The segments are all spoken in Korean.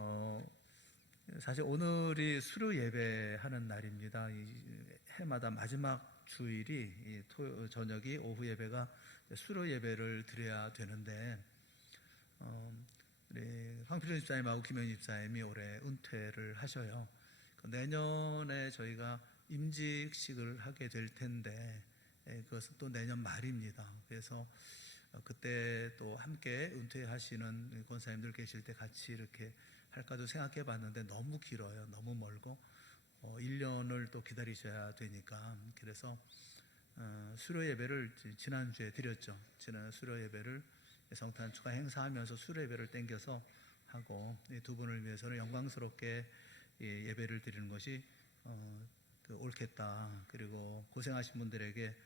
어, 사실 오늘이 수료 예배하는 날입니다. 이 해마다 마지막 주일이 저녁이 오후 예배가 수료 예배를 드려야 되는데, 우리 황필준 집사님하고 김영희 집사님이 올해 은퇴를 하셔요. 내년에 저희가 임직식을 하게 될 텐데, 그것은 또 내년 말입니다. 그래서 그때 또 함께 은퇴하시는 권사님들 계실 때 같이 이렇게 할까도 생각해 봤는데 너무 길어요. 너무 멀고 1년을 또 기다리셔야 되니까. 그래서 수료 예배를 지난주에 드렸죠. 지난 수료 예배를 성탄 축하 행사하면서 수료 예배를 땡겨서 하고, 이 두 분을 위해서는 영광스럽게 예배를 드리는 것이 옳겠다. 그리고 고생하신 분들에게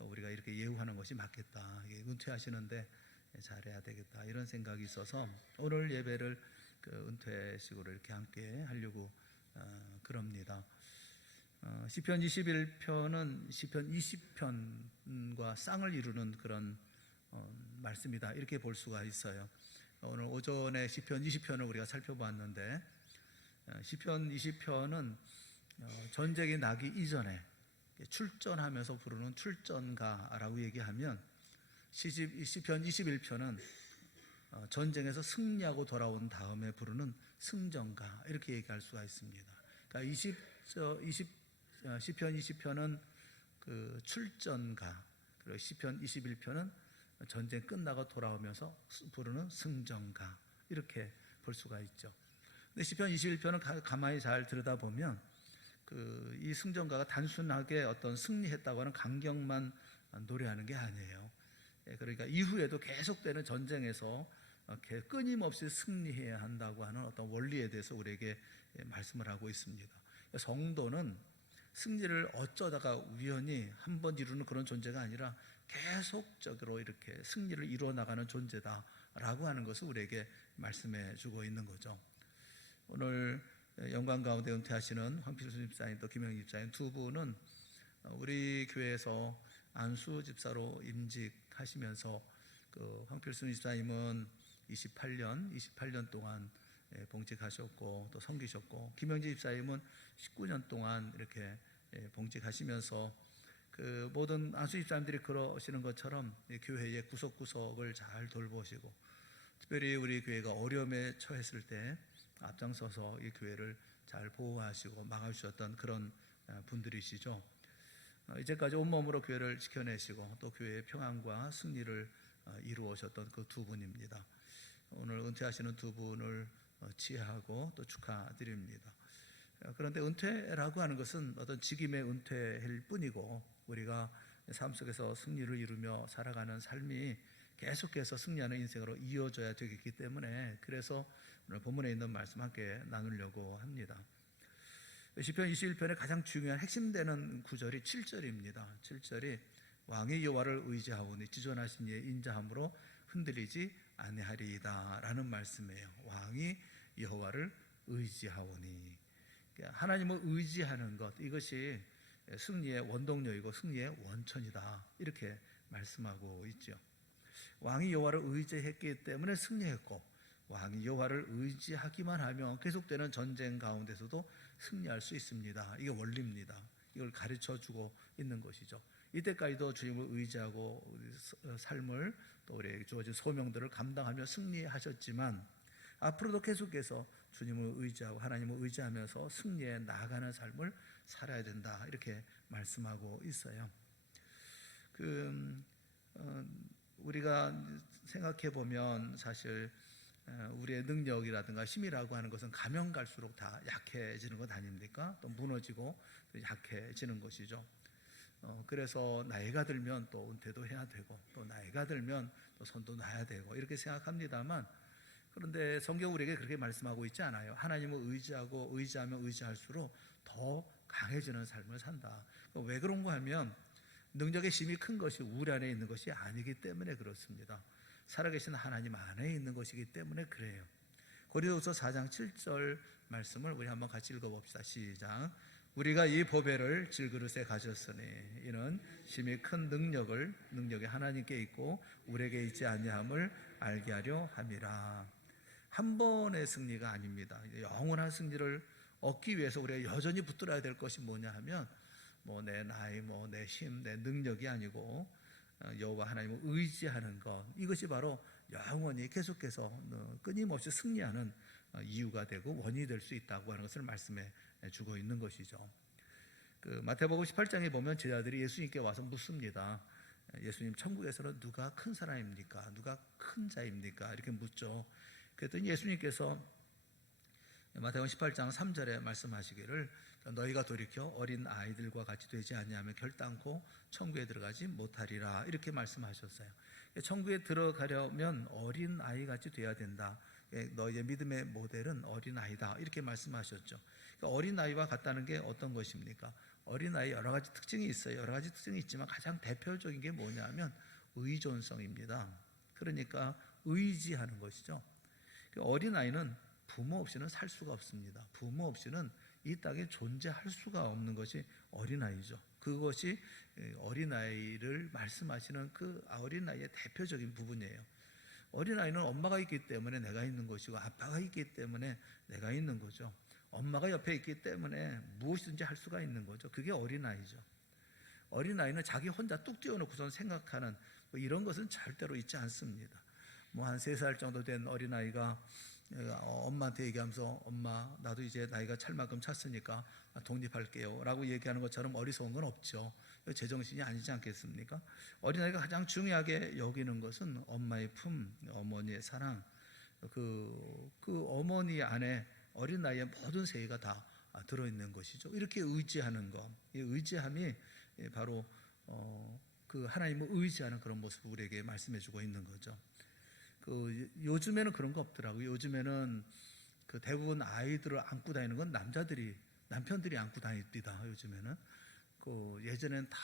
우리가 이렇게 예우하는 것이 맞겠다. 은퇴하시는데 잘해야 되겠다. 이런 생각이 있어서 오늘 예배를 은퇴식으로 이렇게 함께 하려고 그럽니다. 시편 21편은 시편 20편과 쌍을 이루는 그런 말씀이다. 이렇게 볼 수가 있어요. 오늘 오전에 시편 20편을 우리가 살펴봤는데, 시편 20편은 전쟁이 나기 이전에 출전하면서 부르는 출전가라고 얘기하면, 시편 21편은 전쟁에서 승리하고 돌아온 다음에 부르는 승전가, 이렇게 얘기할 수가 있습니다. 그러니까 시편 20편은 그 출전가, 그리고 시편 21편은 전쟁 끝나고 돌아오면서 부르는 승전가, 이렇게 볼 수가 있죠. 근데 시편 21편은 가만히 잘 들여다보면 이 승전가가 단순하게 어떤 승리했다고 하는 간격만 노래하는 게 아니에요. 그러니까 이후에도 계속되는 전쟁에서 끊임없이 승리해야 한다고 하는 어떤 원리에 대해서 우리에게 말씀을 하고 있습니다. 성도는 승리를 어쩌다가 우연히 한번 이루는 그런 존재가 아니라 계속적으로 이렇게 승리를 이루어 나가는 존재다라고 하는 것을 우리에게 말씀해 주고 있는 거죠. 오늘 영광 가운데 은퇴하시는 황필순 집사님 또 김영희 집사님 두 분은 우리 교회에서 안수 집사로 임직하시면서, 황필순 집사님은 28년 동안 봉직하셨고 또 섬기셨고, 김영희 집사님은 19년 동안 이렇게 봉직하시면서 모든 안수 집사님들이 그러시는 것처럼 교회의 구석구석을 잘 돌보시고, 특별히 우리 교회가 어려움에 처했을 때 앞장서서 이 교회를 잘 보호하시고 막아주셨던 그런 분들이시죠. 이제까지 온몸으로 교회를 지켜내시고 또 교회의 평안과 승리를 이루어오셨던 그 두 분입니다. 오늘 은퇴하시는 두 분을 지혜하고 또 축하드립니다. 그런데 은퇴라고 하는 것은 어떤 직임의 은퇴일 뿐이고, 우리가 삶 속에서 승리를 이루며 살아가는 삶이 계속해서 승리하는 인생으로 이어져야 되겠기 때문에, 그래서 오늘 본문에 있는 말씀 함께 나누려고 합니다. 시편 21편의 가장 중요한 핵심되는 구절이 7절입니다. 7절이 왕이 여호와를 의지하오니 지존하신 이의 인자함으로 흔들리지 아니하리이다 라는 말씀이에요. 왕이 여호와를 의지하오니, 하나님을 의지하는 것, 이것이 승리의 원동력이고 승리의 원천이다, 이렇게 말씀하고 있죠. 왕이 여호와를 의지했기 때문에 승리했고, 왕이 여호와를 의지하기만 하면 계속되는 전쟁 가운데서도 승리할 수 있습니다. 이게 원리입니다. 이걸 가르쳐주고 있는 것이죠. 이때까지도 주님을 의지하고 삶을 또 우리에게 주어진 소명들을 감당하며 승리하셨지만, 앞으로도 계속해서 주님을 의지하고 하나님을 의지하면서 승리해 나아가는 삶을 살아야 된다, 이렇게 말씀하고 있어요. 우리가 생각해 보면 사실 우리의 능력이라든가 힘이라고 하는 것은 가면 갈수록 다 약해지는 것 아닙니까? 또 무너지고 또 약해지는 것이죠. 그래서 나이가 들면 또 은퇴도 해야 되고, 또 나이가 들면 또 손도 놔야 되고, 이렇게 생각합니다만, 그런데 성경 우리에게 그렇게 말씀하고 있지 않아요. 하나님을 의지하고 의지하면 의지할수록 더 강해지는 삶을 산다. 왜 그런가 하면 능력의 힘이 큰 것이 우리 안에 있는 것이 아니기 때문에 그렇습니다. 살아계신 하나님 안에 있는 것이기 때문에 그래요. 고린도후서 4장 7절 말씀을 우리 한번 같이 읽어봅시다. 시작. 우리가 이 보배를 질그릇에 가졌으니 이는 심히 큰 능력이 하나님께 있고 우리에게 있지 아니함을 알게 하려 함이라. 한 번의 승리가 아닙니다. 영원한 승리를 얻기 위해서 우리가 여전히 붙들어야 될 것이 뭐냐 하면 뭐 내 나이, 뭐 내 힘, 내 능력이 아니고 여호와 하나님을 의지하는 것, 이것이 바로 영원히 계속해서 끊임없이 승리하는 이유가 되고 원인이 될 수 있다고 하는 것을 말씀해 주고 있는 것이죠. 그 마태복음 18장에 보면 제자들이 예수님께 와서 묻습니다. 예수님, 천국에서는 누가 큰 사람입니까? 누가 큰 자입니까? 이렇게 묻죠. 그랬더니 예수님께서 마태복음 18장 3절에 말씀하시기를 너희가 돌이켜 어린 아이들과 같이 되지 아니하면 결단코 천국에 들어가지 못하리라, 이렇게 말씀하셨어요. 천국에 들어가려면 어린 아이 같이 돼야 된다. 너희의 믿음의 모델은 어린 아이다, 이렇게 말씀하셨죠. 어린 아이와 같다는 게 어떤 것입니까? 어린 아이 여러 가지 특징이 있어요. 여러 가지 특징이 있지만 가장 대표적인 게 뭐냐면 의존성입니다. 그러니까 의지하는 것이죠. 어린 아이는 부모 없이는 살 수가 없습니다. 부모 없이는 이 땅에 존재할 수가 없는 것이 어린아이죠. 그것이 어린아이를 말씀하시는 그 어린아이의 대표적인 부분이에요. 어린아이는 엄마가 있기 때문에 내가 있는 것이고 아빠가 있기 때문에 내가 있는 거죠. 엄마가 옆에 있기 때문에 무엇이든지 할 수가 있는 거죠. 그게 어린아이죠. 어린아이는 자기 혼자 뚝 띄워놓고선 생각하는 뭐 이런 것은 절대로 있지 않습니다. 뭐 한 3살 정도 된 어린아이가 엄마한테 얘기하면서 엄마, 나도 이제 나이가 찰 만큼 찼으니까 독립할게요 라고 얘기하는 것처럼 어리석은 건 없죠. 제정신이 아니지 않겠습니까? 어린아이가 가장 중요하게 여기는 것은 엄마의 품, 어머니의 사랑, 그 어머니 안에 어린아이의 모든 세계가 다 들어있는 것이죠. 이렇게 의지하는 것, 이 의지함이 바로 그 하나님을 의지하는 그런 모습을 우리에게 말씀해주고 있는 거죠. 요즘에는 그런 거 없더라고요. 요즘에는 그 대부분 아이들을 안고 다니는 건 남편들이 안고 다닙니다. 요즘에는 예전에는 다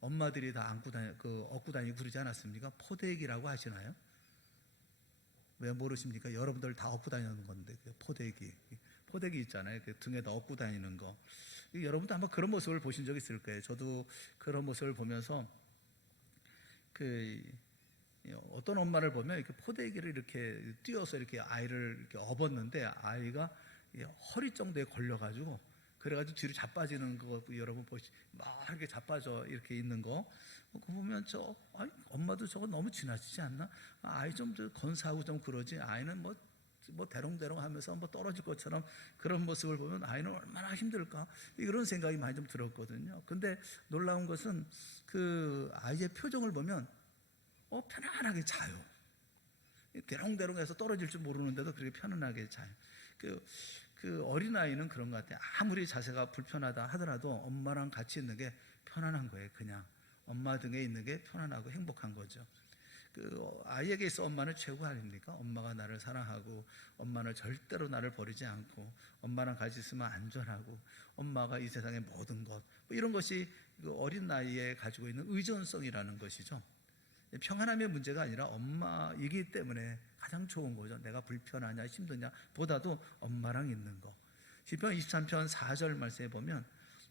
엄마들이 다 업고 다니고 그러지 않았습니까? 포대기라고 하시나요? 왜 모르십니까? 여러분들 다 업고 다니는 건데, 포대기 있잖아요. 등에다 업고 다니는 거. 여러분도 아마 그런 모습을 보신 적 있을 거예요. 저도 그런 모습을 보면서 어떤 엄마를 보면 이렇게 포대기를 이렇게 띄워서 이렇게 아이를 이렇게 업었는데 아이가 허리 정도에 걸려가지고 그래가지고 뒤로 자빠지는 거 여러분 막 이렇게 자빠져 이렇게 있는 거 그거 보면 엄마도 저거 너무 지나치지 않나? 아이 좀 건사하고 좀 그러지. 아이는 뭐 대롱대롱 하면서 뭐 떨어질 것처럼 그런 모습을 보면 아이는 얼마나 힘들까? 이런 생각이 많이 좀 들었거든요. 근데 놀라운 것은 그 아이의 표정을 보면 편안하게 자요. 대롱대롱해서 떨어질 줄 모르는데도 그렇게 편안하게 자요. 그 어린아이는 그런 것 같아요. 아무리 자세가 불편하다 하더라도 엄마랑 같이 있는 게 편안한 거예요. 그냥 엄마 등에 있는 게 편안하고 행복한 거죠. 아이에게 있어 엄마는 최고 아닙니까? 엄마가 나를 사랑하고 엄마는 절대로 나를 버리지 않고 엄마랑 같이 있으면 안전하고 엄마가 이 세상의 모든 것, 뭐 이런 것이 어린 나이에 가지고 있는 의존성이라는 것이죠. 평안함의 문제가 아니라 엄마이기 때문에 가장 좋은 거죠. 내가 불편하냐 힘드냐 보다도 엄마랑 있는 거. 시편 23편 4절 말씀에 보면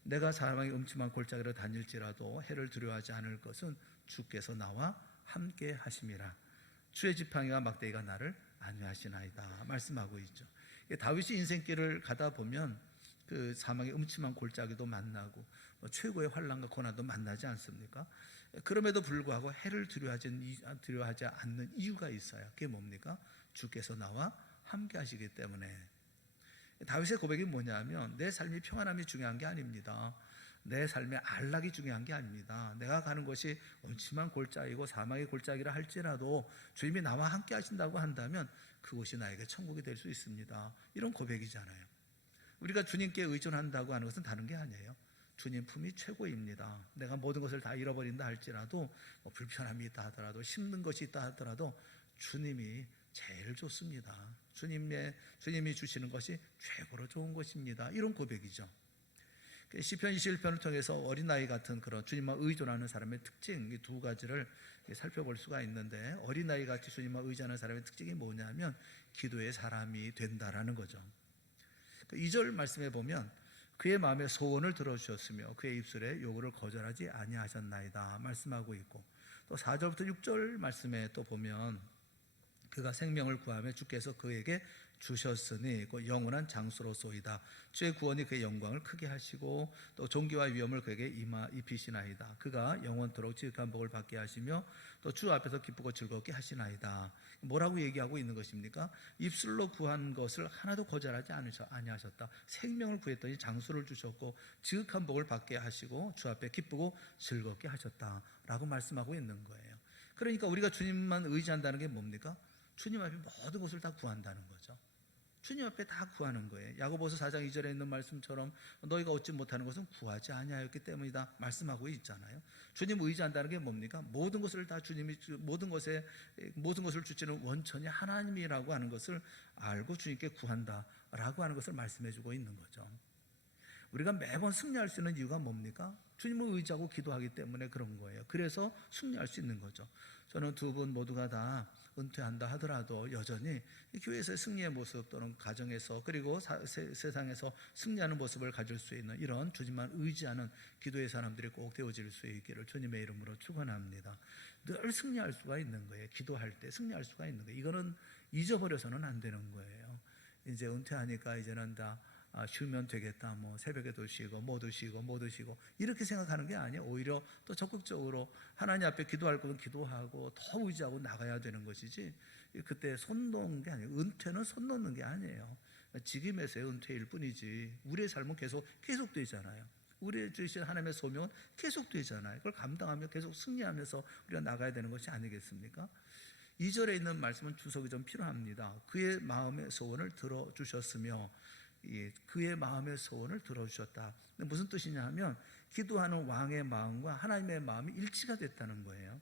내가 사망의 음침한 골짜기로 다닐지라도 해를 두려워하지 않을 것은 주께서 나와 함께 하심이라. 주의 지팡이와 막대기가 나를 안위하시나이다 말씀하고 있죠. 다윗이 인생길을 가다 보면 그 사망의 음침한 골짜기도 만나고 최고의 환난과 고난도 만나지 않습니까? 그럼에도 불구하고 해를 두려워하지 않는 이유가 있어요. 그게 뭡니까? 주께서 나와 함께 하시기 때문에. 다윗의 고백이 뭐냐면 내 삶이 평안함이 중요한 게 아닙니다. 내 삶의 안락이 중요한 게 아닙니다. 내가 가는 것이 음침한 골짜기고 사망의 골짜기라 할지라도 주님이 나와 함께 하신다고 한다면 그곳이 나에게 천국이 될 수 있습니다. 이런 고백이잖아요. 우리가 주님께 의존한다고 하는 것은 다른 게 아니에요. 주님 품이 최고입니다. 내가 모든 것을 다 잃어버린다 할지라도 불편함이 있다 하더라도 힘든 것이 있다 하더라도 주님이 제일 좋습니다. 주님이 주시는 것이 최고로 좋은 것입니다. 이런 고백이죠. 시편 21편을 통해서 어린아이 같은 그런 주님만 의존하는 사람의 특징, 이 두 가지를 살펴볼 수가 있는데, 어린아이 같이 주님만 의존하는 사람의 특징이 뭐냐면 기도의 사람이 된다라는 거죠. 2절 말씀에 보면 그의 마음의 소원을 들어주셨으며 그의 입술에 요구를 거절하지 아니하셨나이다 말씀하고 있고, 또 4절부터 6절 말씀에 또 보면 그가 생명을 구하며 주께서 그에게 주셨으니 그 영원한 장수로소이다. 주의 구원이 그의 영광을 크게 하시고 또 존귀와 위엄을 그에게 입히시나이다. 그가 영원토록 지극한 복을 받게 하시며 또 주 앞에서 기쁘고 즐겁게 하시나이다. 뭐라고 얘기하고 있는 것입니까? 입술로 구한 것을 하나도 거절하지 아니하셨다. 생명을 구했더니 장수를 주셨고 지극한 복을 받게 하시고 주 앞에 기쁘고 즐겁게 하셨다라고 말씀하고 있는 거예요. 그러니까 우리가 주님만 의지한다는 게 뭡니까? 주님 앞에 모든 것을 다 구한다는 거죠. 주님 앞에 다 구하는 거예요. 야고보서 4장 2절에 있는 말씀처럼 너희가 얻지 못하는 것은 구하지 아니하였기 때문이다 말씀하고 있잖아요. 주님 의지한다는 게 뭡니까? 모든 것을 다 주님이 모든 것을 주시는 원천이 하나님이라고 하는 것을 알고 주님께 구한다라고 하는 것을 말씀해주고 있는 거죠. 우리가 매번 승리할 수 있는 이유가 뭡니까? 주님을 의지하고 기도하기 때문에 그런 거예요. 그래서 승리할 수 있는 거죠. 저는 두 분 모두가 다 은퇴한다 하더라도 여전히 교회에서의 승리의 모습 또는 가정에서 그리고 세상에서 승리하는 모습을 가질 수 있는 이런 주님만 의지하는 기도의 사람들이 꼭 되어질 수 있기를 주님의 이름으로 축원합니다. 늘 승리할 수가 있는 거예요. 기도할 때 승리할 수가 있는 거예요. 이거는 잊어버려서는 안 되는 거예요. 이제 은퇴하니까 이제는 다 쉬면 되겠다. 뭐 새벽에도 쉬고 모두 쉬고 이렇게 생각하는 게 아니에요. 오히려 또 적극적으로 하나님 앞에 기도할 것은 기도하고 더 의지하고 나가야 되는 것이지 그때 손 놓은 게 아니에요. 은퇴는 손 놓는 게 아니에요. 지금에서의 은퇴일 뿐이지 우리의 삶은 계속 되잖아요. 우리의 주신 하나님의 소명은 계속 되잖아요. 그걸 감당하며 계속 승리하면서 우리가 나가야 되는 것이 아니겠습니까? 2절에 있는 말씀은 주석이 좀 필요합니다. 그의 마음의 소원을 들어주셨으며 그의 마음의 소원을 들어주셨다. 무슨 뜻이냐 하면 기도하는 왕의 마음과 하나님의 마음이 일치가 됐다는 거예요.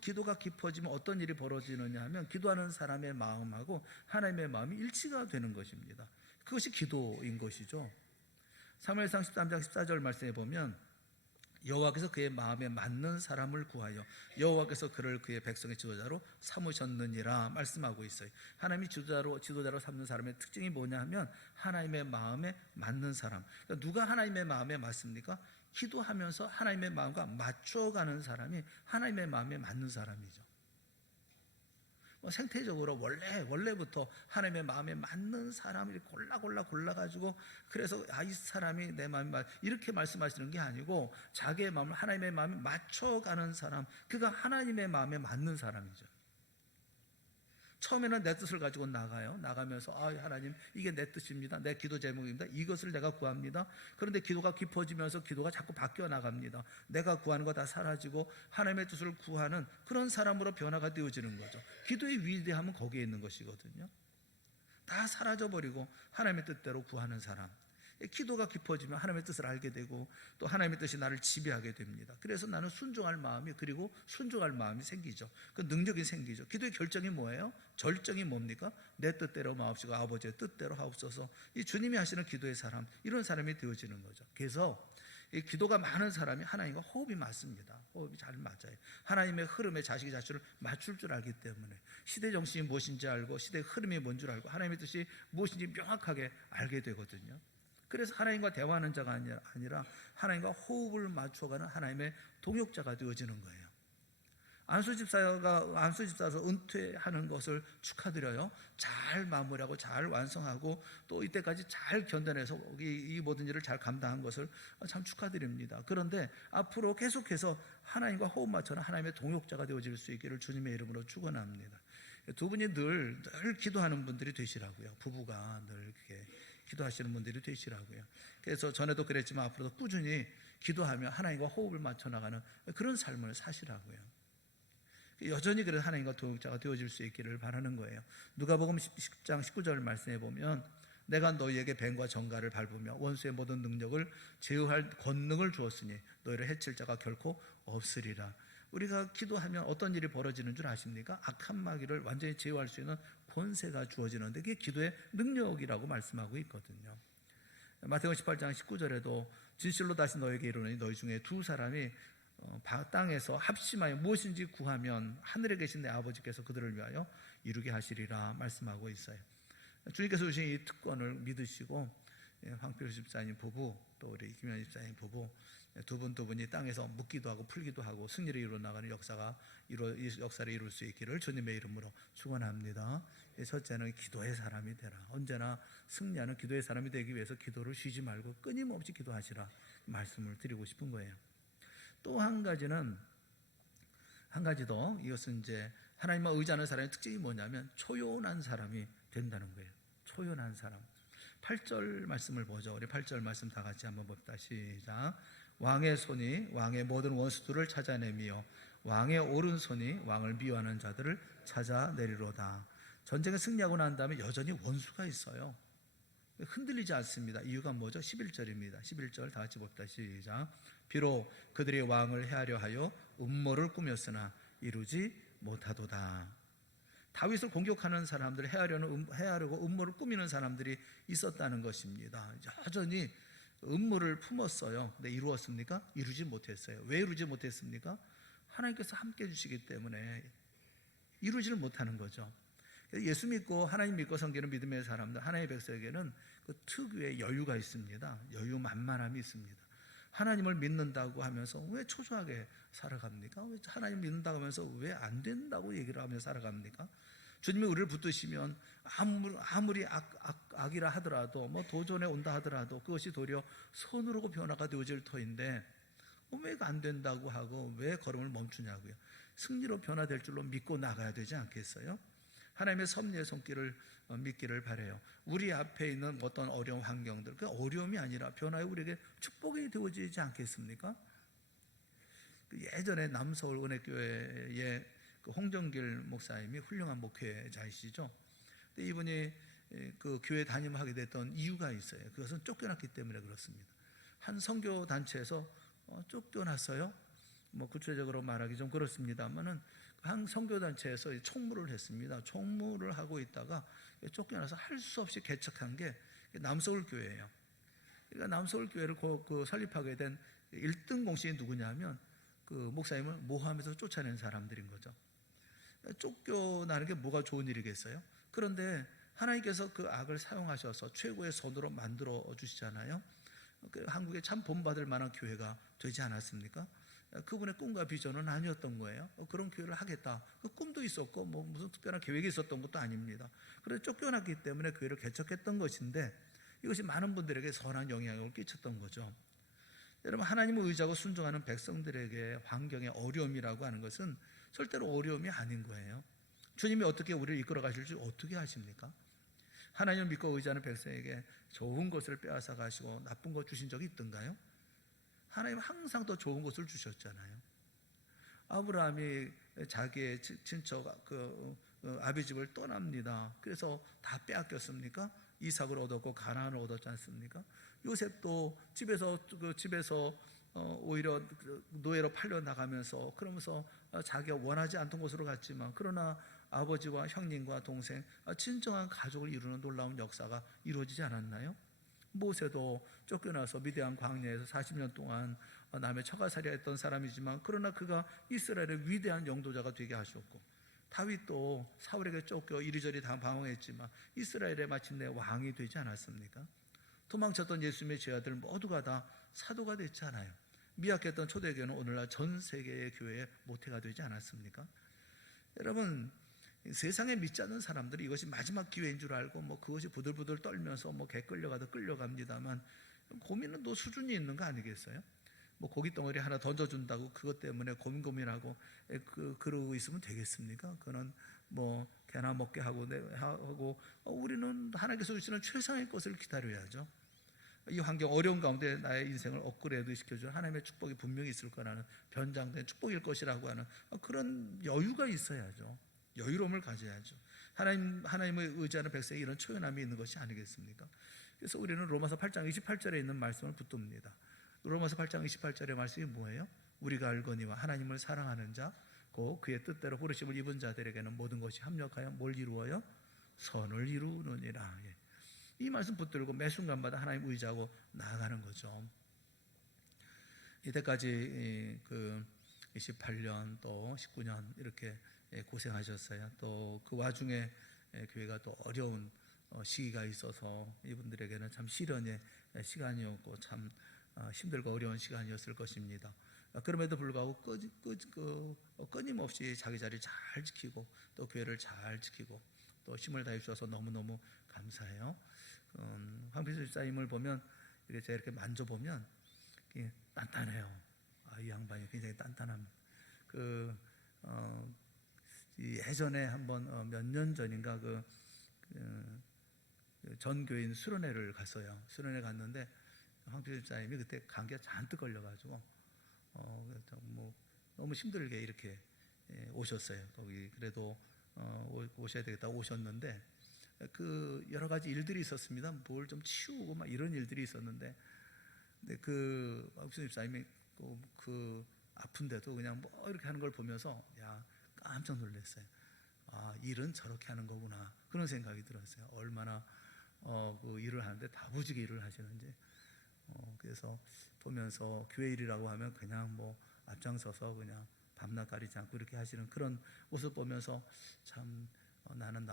기도가 깊어지면 어떤 일이 벌어지느냐 하면 기도하는 사람의 마음하고 하나님의 마음이 일치가 되는 것입니다. 그것이 기도인 것이죠. 사무엘상 13장 14절 말씀에 보면 여호와께서 그의 마음에 맞는 사람을 구하여 여호와께서 그를 그의 백성의 지도자로 삼으셨느니라 말씀하고 있어요. 하나님이 지도자로 삼는 사람의 특징이 뭐냐 하면 하나님의 마음에 맞는 사람. 그러니까 누가 하나님의 마음에 맞습니까? 기도하면서 하나님의 마음과 맞춰가는 사람이 하나님의 마음에 맞는 사람이죠. 생태적으로 원래부터 하나님의 마음에 맞는 사람을 골라가지고 그래서 이 사람이 내 마음에 맞 이렇게 말씀하시는 게 아니고 자기의 마음을 하나님의 마음에 맞춰가는 사람, 그가 하나님의 마음에 맞는 사람이죠. 처음에는 내 뜻을 가지고 나가면서 하나님 이게 내 뜻입니다. 내 기도 제목입니다. 이것을 내가 구합니다. 그런데 기도가 깊어지면서 기도가 자꾸 바뀌어 나갑니다. 내가 구하는 거 다 사라지고 하나님의 뜻을 구하는 그런 사람으로 변화가 되어지는 거죠. 기도의 위대함은 거기에 있는 것이거든요. 다 사라져버리고 하나님의 뜻대로 구하는 사람. 기도가 깊어지면 하나님의 뜻을 알게 되고 또 하나님의 뜻이 나를 지배하게 됩니다. 그래서 나는 순종할 마음이 그리고 순종할 마음이 생기죠. 그 능력이 생기죠. 기도의 결정이 뭐예요? 절정이 뭡니까? 내 뜻대로 마옵시고 아버지의 뜻대로 하옵소서. 이 주님이 하시는 기도의 사람, 이런 사람이 되어지는 거죠. 그래서 이 기도가 많은 사람이 하나님과 호흡이 맞습니다. 호흡이 잘 맞아요. 하나님의 흐름에 자식이 자신을 맞출 줄 알기 때문에 시대 정신이 무엇인지 알고 시대의 흐름이 뭔 줄 알고 하나님의 뜻이 무엇인지 명확하게 알게 되거든요. 그래서 하나님과 대화하는 자가 아니라 하나님과 호흡을 맞춰가는 하나님의 동역자가 되어지는 거예요. 안수집사에서 은퇴하는 것을 축하드려요. 잘 마무리하고 잘 완성하고 또 이때까지 잘 견뎌내서 이 모든 일을 잘 감당한 것을 참 축하드립니다. 그런데 앞으로 계속해서 하나님과 호흡 맞춰는 하나님의 동역자가 되어질 수 있기를 주님의 이름으로 축원합니다. 두 분이 늘 기도하는 분들이 되시라고요. 부부가 늘 이렇게 기도하시는 분들이 되시라고요. 그래서 전에도 그랬지만 앞으로도 꾸준히 기도하며 하나님과 호흡을 맞춰 나가는 그런 삶을 사시라고요. 여전히 그래서 하나님과 동역자가 되어질 수 있기를 바라는 거예요. 누가복음 10장 19절 말씀해 보면 내가 너희에게 뱀과 정갈을 밟으며 원수의 모든 능력을 제어할 권능을 주었으니 너희를 해칠 자가 결코 없으리라. 우리가 기도하면 어떤 일이 벌어지는 줄 아십니까? 악한 마귀를 완전히 제어할 수 있는 권세가 주어지는데 그게 기도의 능력이라고 말씀하고 있거든요. 마태복음 18장 19절에도 진실로 다시 너에게 이르노니 너희 중에 두 사람이 땅에서 합심하여 무엇인지 구하면 하늘에 계신 내 아버지께서 그들을 위하여 이루게 하시리라 말씀하고 있어요. 주님께서 주신 이 특권을 믿으시고 황필우 집사님 부부, 또 우리 김현 집사님 부부 두 분이 땅에서 묻기도 하고 풀기도 하고 승리를 이루어 나가는 이 역사를 이룰 수 있기를 주님의 이름으로 축원합니다. 첫째는 기도의 사람이 되라. 언제나 승리하는 기도의 사람이 되기 위해서 기도를 쉬지 말고 끊임없이 기도하시라 말씀을 드리고 싶은 거예요. 또 한 가지 더, 이것은 이제 하나님만 의지하는 사람의 특징이 뭐냐면 초연한 사람이 된다는 거예요. 초연한 사람. 8절 말씀을 보죠. 우리 8절 말씀 다 같이 한번 봅시다. 시작. 왕의 손이 왕의 모든 원수들을 찾아내며 왕의 오른손이 왕을 미워하는 자들을 찾아내리로다. 전쟁에 승리하고 난 다음에 여전히 원수가 있어요. 흔들리지 않습니다. 이유가 뭐죠? 11절입니다. 11절 다 같이 봅시다. 시작. 비록 그들이 왕을 해하려 하여 음모를 꾸몄으나 이루지 못하도다. 다윗을 공격하는 사람들, 해하려고 음모를 꾸미는 사람들이 있었다는 것입니다. 여전히 음모를 품었어요. 근데 이루었습니까? 이루지 못했어요. 왜 이루지 못했습니까? 하나님께서 함께 해주시기 때문에 이루지를 못하는 거죠. 예수 믿고 하나님 믿고 섬기는 믿음의 사람들, 하나님의 백성에게는 그 특유의 여유가 있습니다. 여유 만만함이 있습니다. 하나님을 믿는다고 하면서 왜 초조하게 살아갑니까? 왜 하나님 믿는다고 하면서 왜 안 된다고 얘기를 하면서 살아갑니까? 주님이 우리를 붙드시면 아무리 악이라 하더라도 뭐 도전에 온다 하더라도 그것이 도리어 선으로 변화가 되어질 터인데 왜 안 된다고 하고 왜 걸음을 멈추냐고요. 승리로 변화될 줄로 믿고 나가야 되지 않겠어요? 하나님의 섭리의 손길을 믿기를 바라요. 우리 앞에 있는 어떤 어려운 환경들, 그 어려움이 아니라 변화에 우리에게 축복이 되어지지 않겠습니까? 예전에 남서울 은혜교회의 그 홍정길 목사님이 훌륭한 목회자이시죠. 근데 이분이 그 교회 담임하게 됐던 이유가 있어요. 그것은 쫓겨났기 때문에 그렇습니다. 한 선교 단체에서 쫓겨났어요. 뭐 구체적으로 말하기 좀 그렇습니다만은 한 선교단체에서 총무를 했습니다. 총무를 하고 있다가 쫓겨나서 할 수 없이 개척한 게 남서울 교회예요. 그러니까 남서울 교회를 설립하게 된 1등 공신이 누구냐면 그 목사님을 모함해서 쫓아낸 사람들인 거죠. 쫓겨나는 게 뭐가 좋은 일이겠어요? 그런데 하나님께서 그 악을 사용하셔서 최고의 선으로 만들어 주시잖아요. 한국에 참 본받을 만한 교회가 되지 않았습니까? 그분의 꿈과 비전은 아니었던 거예요. 그런 교회를 하겠다. 그 꿈도 있었고 뭐 무슨 특별한 계획이 있었던 것도 아닙니다. 그래서 쫓겨났기 때문에 교회를 개척했던 것인데 이것이 많은 분들에게 선한 영향을 끼쳤던 거죠. 여러분, 하나님을 의지하고 순종하는 백성들에게 환경의 어려움이라고 하는 것은 절대로 어려움이 아닌 거예요. 주님이 어떻게 우리를 이끌어 가실지 어떻게 아십니까? 하나님을 믿고 의지하는 백성에게 좋은 것을 빼앗아 가시고 나쁜 것 주신 적이 있던가요? 하나님은 항상 더 좋은 것을 주셨잖아요. 아브라함이 자기의 친척 아비 집을 떠납니다. 그래서 다 빼앗겼습니까? 이삭을 얻었고 가나안을 얻었지 않습니까? 요셉도 집에서 오히려 노예로 팔려 나가면서 그러면서 자기가 원하지 않던 곳으로 갔지만 그러나 아버지와 형님과 동생, 진정한 가족을 이루는 놀라운 역사가 이루어지지 않았나요? 모세도 쫓겨나서 미디안 광야에서 40년 동안 남의 처가살이를 했던 사람이지만 그러나 그가 이스라엘의 위대한 영도자가 되게 하셨고, 다윗도 사울에게 쫓겨 이리저리 다 방황했지만 이스라엘의 마침내 왕이 되지 않았습니까? 도망쳤던 예수님의 제자들 모두가 다 사도가 됐잖아요. 미약했던 초대교회는 오늘날 전 세계의 교회의 모태가 되지 않았습니까? 여러분, 세상에 믿지 않는 사람들이 이것이 마지막 기회인 줄 알고 뭐 그것이 부들부들 떨면서 뭐 개 끌려가도 끌려갑니다만 고민은 또 수준이 있는 거 아니겠어요? 뭐 고기 덩어리 하나 던져준다고 그것 때문에 고민하고 그러고 있으면 되겠습니까? 그는 뭐 개나 먹게 하고 우리는 하나님께서 주시는 최상의 것을 기다려야죠. 이 환경 어려운 가운데 나의 인생을 업그레이드 시켜주는 하나님의 축복이 분명히 있을 거라는 변장된 축복일 것이라고 하는 그런 여유가 있어야죠. 여유로움을 가져야죠. 하나님을 의지하는 백성에 이런 초연함이 있는 것이 아니겠습니까? 그래서 우리는 로마서 8장 28절에 있는 말씀을 붙듭니다. 로마서 8장 28절의 말씀이 뭐예요? 우리가 알거니와 하나님을 사랑하는 자, 곧 그의 뜻대로 부르심을 입은 자들에게는 모든 것이 합력하여 뭘 이루어요? 선을 이루느니라. 이 말씀 붙들고 매 순간마다 하나님 의지하고 나아가는 거죠. 이때까지 28년 또 19년 이렇게 고생하셨어요. 또 그 와중에 교회가 또 어려운 시기가 있어서 이분들에게는 참 시련의 시간이었고 참 힘들고 어려운 시간이었을 것입니다. 그럼에도 불구하고 끊임없이 자기 자리를 잘 지키고 또 교회를 잘 지키고 또 힘을 다해 주셔서 너무너무 감사해요. 황필수 집사님을 보면 제가 이렇게 만져보면 단단해요. 이 양반이 굉장히 단단합니다. 예전에 한번 몇 년 전인가 전 교인 수련회를 갔어요. 수련회 갔는데 황필수 집사님이 그때 감기가 잔뜩 걸려가지고 뭐 너무 힘들게 이렇게 오셨어요. 거기 그래도 오셔야 되겠다 오셨는데 여러 가지 일들이 있었습니다. 뭘 좀 치우고 막 이런 일들이 있었는데, 근데 황필수 집사님이 아픈데도 그냥 뭐 이렇게 하는 걸 보면서 깜짝 놀랐어요. 일은 저렇게 하는 거구나 그런 생각이 들었어요. 얼마나 일을 하는데 다부지게 일을 하시는지. 그래서 보면서 교회 일이라고 하면 그냥 뭐 앞장서서 그냥 밤낮 가리지 않고 이렇게 하시는 그런 모습 보면서 참 나는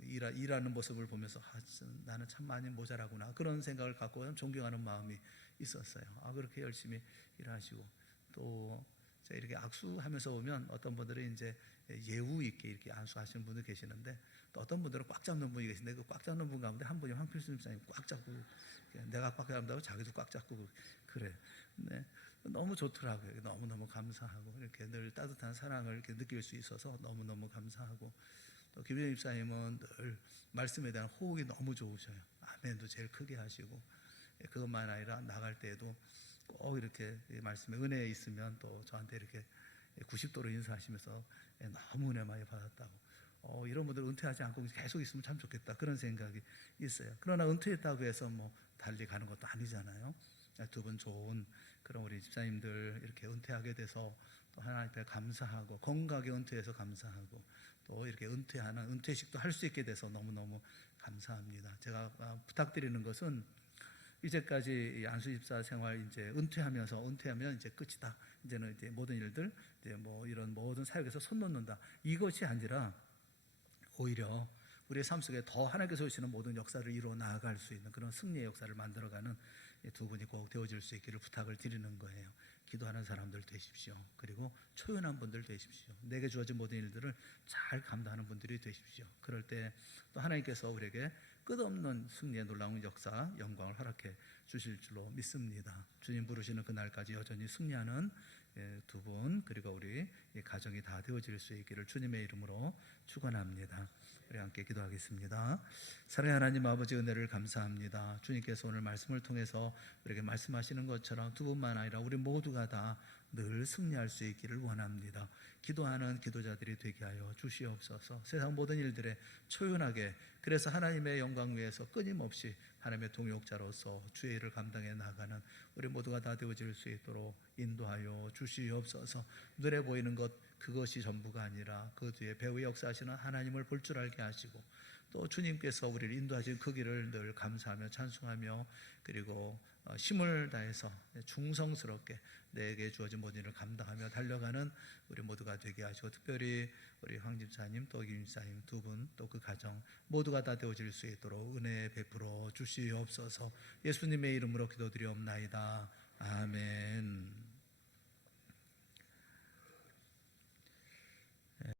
일하는 모습을 보면서 나는 참 많이 모자라구나 그런 생각을 갖고 좀 존경하는 마음이 있었어요. 그렇게 열심히 일하시고 또 이렇게 악수하면서 보면 어떤 분들은 이제 예우 있게 이렇게 안수하시는 분들 계시는데 또 어떤 분들은 꽉 잡는 분이 계신데 그 꽉 잡는 분 가운데 한 분이 황필수 집사님 꽉 잡고 내가 꽉 잡는다고 자기도 꽉 잡고 그래. 네. 너무 좋더라고요. 너무너무 감사하고 이렇게 늘 따뜻한 사랑을 이렇게 느낄 수 있어서 너무너무 감사하고 또 김현희 집사님은 늘 말씀에 대한 호흡이 너무 좋으셔요. 아멘도 제일 크게 하시고 그것만 아니라 나갈 때에도 꼭 이렇게 말씀에 은혜에 있으면 또 저한테 이렇게 90도로 인사하시면서 너무 은혜 많이 받았다고 이런 분들 은퇴하지 않고 계속 있으면 참 좋겠다 그런 생각이 있어요. 그러나 은퇴했다고 해서 뭐 달리 가는 것도 아니잖아요. 두 분 좋은 그런 우리 집사님들 이렇게 은퇴하게 돼서 또 하나님 앞에 감사하고 건강하게 은퇴해서 감사하고 또 이렇게 은퇴하는 은퇴식도 할 수 있게 돼서 너무너무 감사합니다. 제가 부탁드리는 것은 이제까지 안수 집사 생활 이제 은퇴하면 이제 끝이다. 이제는 이제 모든 일들 이제 뭐 이런 모든 사역에서 손 놓는다. 이것이 아니라 오히려 우리의 삶 속에 더 하나님께서 주시는 모든 역사를 이루어 나아갈 수 있는 그런 승리의 역사를 만들어가는 두 분이 꼭 되어질 수 있기를 부탁을 드리는 거예요. 기도하는 사람들 되십시오. 그리고 초연한 분들 되십시오. 내게 주어진 모든 일들을 잘 감당하는 분들이 되십시오. 그럴 때 또 하나님께서 우리에게 끝없는 승리의 놀라운 역사, 영광을 허락해 주실 줄로 믿습니다. 주님 부르시는 그날까지 여전히 승리하는 두 분 그리고 우리 가정이 다 되어질 수 있기를 주님의 이름으로 축원합니다. 우리 함께 기도하겠습니다. 사랑의 하나님 아버지 은혜를 감사합니다. 주님께서 오늘 말씀을 통해서 우리에게 말씀하시는 것처럼 두 분만 아니라 우리 모두가 다 늘 승리할 수 있기를 원합니다. 기도하는 기도자들이 되게 하여 주시옵소서. 세상 모든 일들에 초연하게 그래서 하나님의 영광 위에서 끊임없이 하나님의 동역자로서 주의 일을 감당해 나가는 우리 모두가 다 되어질 수 있도록 인도하여 주시옵소서. 눈에 보이는 것 그것이 전부가 아니라 그 뒤에 배후에 역사하시는 하나님을 볼 줄 알게 하시고 또 주님께서 우리를 인도하신 그 길을 늘 감사하며 찬송하며 그리고 힘을 다해서 충성스럽게 내게 주어진 모든 일을 감당하며 달려가는 우리 모두가 되게 하시고 특별히 우리 황 집사님 또 김 집사님 두 분 또 그 가정 모두가 다 되어질 수 있도록 은혜 베풀어 주시옵소서. 예수님의 이름으로 기도드리옵나이다. 아멘.